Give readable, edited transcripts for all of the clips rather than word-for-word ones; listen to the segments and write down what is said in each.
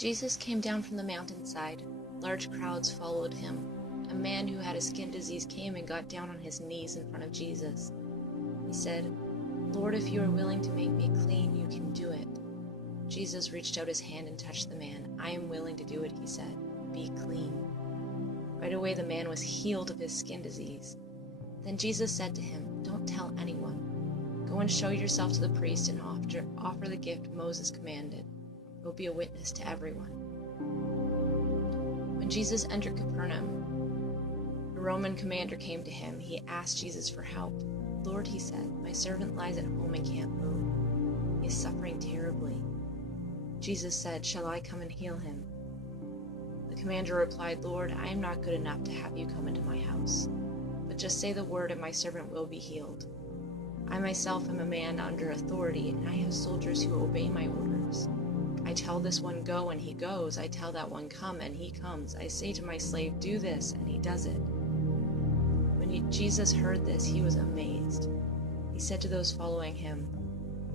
Jesus came down from the mountainside. Large crowds followed him. A man who had a skin disease came and got down on his knees in front of Jesus. He said, "Lord, if you are willing to make me clean, you can do it." Jesus reached out his hand and touched the man. "I am willing to do it," he said. "Be clean." Right away the man was healed of his skin disease. Then Jesus said to him, "Don't tell anyone. Go and show yourself to the priest and offer the gift Moses commanded. It will be a witness to everyone." When Jesus entered Capernaum, a Roman commander came to him. He asked Jesus for help. "Lord," he said, "my servant lies at home and can't move. He is suffering terribly." Jesus said, "Shall I come and heal him?" The commander replied, "Lord, I am not good enough to have you come into my house, but just say the word and my servant will be healed. I myself am a man under authority, and I have soldiers who obey my orders. I tell this one, 'Go,' and he goes. I tell that one, 'Come,' and he comes. I say to my slave, 'Do this,' and he does it." When Jesus heard this, he was amazed. He said to those following him,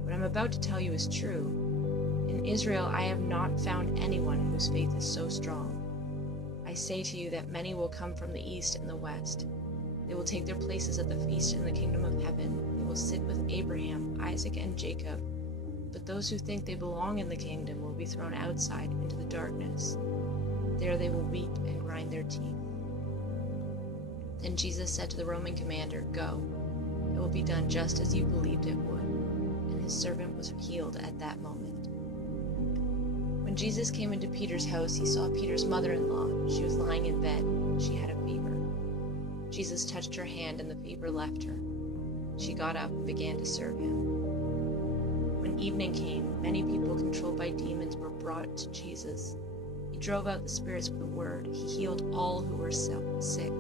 "What I'm about to tell you is true. In Israel I have not found anyone whose faith is so strong. I say to you that many will come from the east and the west. They will take their places at the feast in the kingdom of heaven. They will sit with Abraham, Isaac, and Jacob. But those who think they belong in the kingdom will be thrown outside into the darkness. There they will weep and grind their teeth." Then Jesus said to the Roman commander, "Go. It will be done just as you believed it would." And his servant was healed at that moment. When Jesus came into Peter's house, he saw Peter's mother-in-law. She was lying in bed. She had a fever. Jesus touched her hand and the fever left her. She got up and began to serve him. When evening came, many people controlled by demons were brought to Jesus. He drove out the spirits with a word. He healed all who were sick.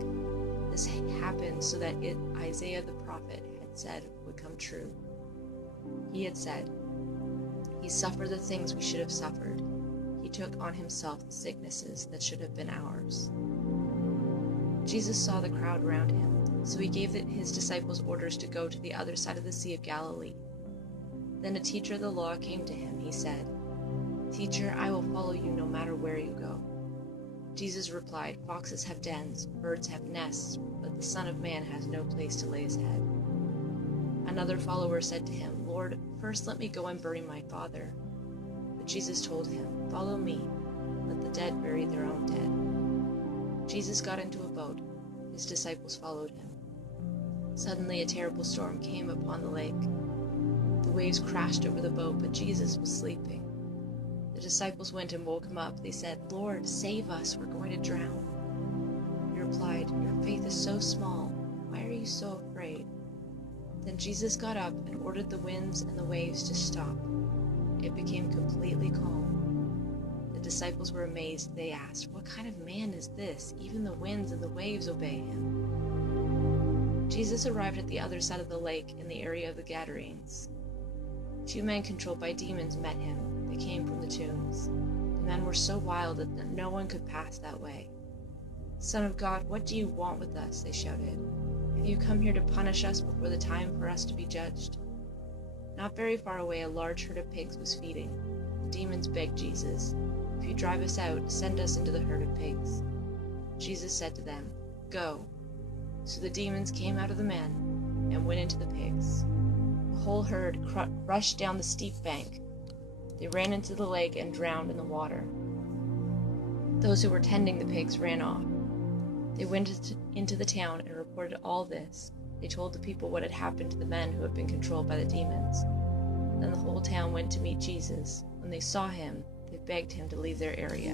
This happened so that Isaiah the prophet had said would come true. He had said, "He suffered the things we should have suffered. He took on himself the sicknesses that should have been ours." Jesus saw the crowd around him, so he gave his disciples orders to go to the other side of the Sea of Galilee. Then a teacher of the law came to him. He said, "Teacher, I will follow you no matter where you go." Jesus replied, "Foxes have dens, birds have nests, but the Son of Man has no place to lay his head." Another follower said to him, "Lord, first let me go and bury my father." But Jesus told him, "Follow me, let the dead bury their own dead." Jesus got into a boat. His disciples followed him. Suddenly a terrible storm came upon the lake. The waves crashed over the boat, but Jesus was sleeping. The disciples went and woke him up. They said, "Lord, save us, we're going to drown." He replied, "Your faith is so small. Why are you so afraid?" Then Jesus got up and ordered the winds and the waves to stop. It became completely calm. The disciples were amazed. They asked, "What kind of man is this? Even the winds and the waves obey him." Jesus arrived at the other side of the lake in the area of the Gadarenes. 2 men controlled by demons met him. They came from the tombs. The men were so wild that no one could pass that way. "Son of God, what do you want with us?" they shouted. "Have you come here to punish us before the time for us to be judged?" Not very far away, a large herd of pigs was feeding. The demons begged Jesus, "If you drive us out, send us into the herd of pigs." Jesus said to them, "Go." So the demons came out of the men and went into the pigs. The whole herd rushed down the steep bank. They ran into the lake and drowned in the water. Those who were tending the pigs ran off. They went into the town and reported all this. They told the people what had happened to the men who had been controlled by the demons. Then the whole town went to meet Jesus. When they saw him, they begged him to leave their area.